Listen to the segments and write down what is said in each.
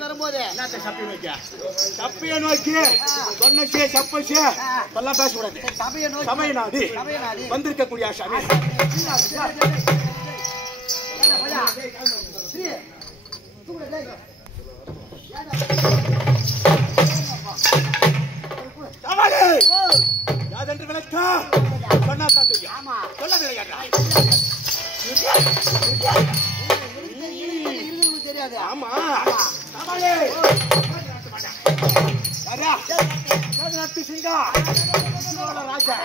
வரும்போது சப்பையை நோக்கி சொன்னச்சே சப்பச்சே எல்லாம் பேசக்கூடாது. சபையை நாடி வந்திருக்கக்கூடிய சாமி யாதென்று விளக்கா சொன்னா தான் தெரியும். சொல்லவில்லை தெரியாது. ஆமா சிங்கா ராஜா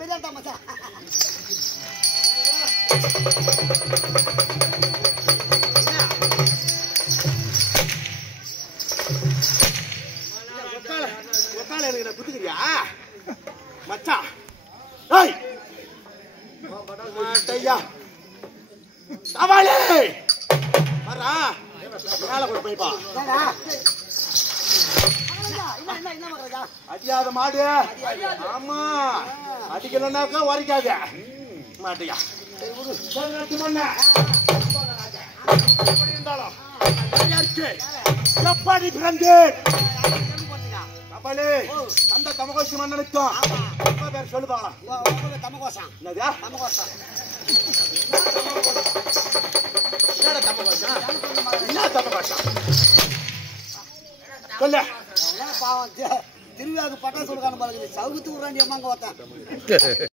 பெரியாட்டா மச்சா எனக்கு குத்துக்கிறியா மச்சா? மாட்டையா சவாலே வரா மேல கொண்டு போய்ப்பா. அடியாத மாடு. ஆமா அடிக்கலன்னாக்கா உரைக்காத மாட்டையா. எப்படி பிறந்தேன் தந்த தமகோசி மன்னனுக்கும் பேர் சொல்லுவாங்களா? தமகோசம் என்னதா தமகோசம் தமகோசம் என்ன தமகோசம் சொல்ல பாவம் திருவிழாவுக்கு பட்டாசு கொடுக்காம சவுத்து விடுறாண்டி அம்மாங்க ஒருத்தன்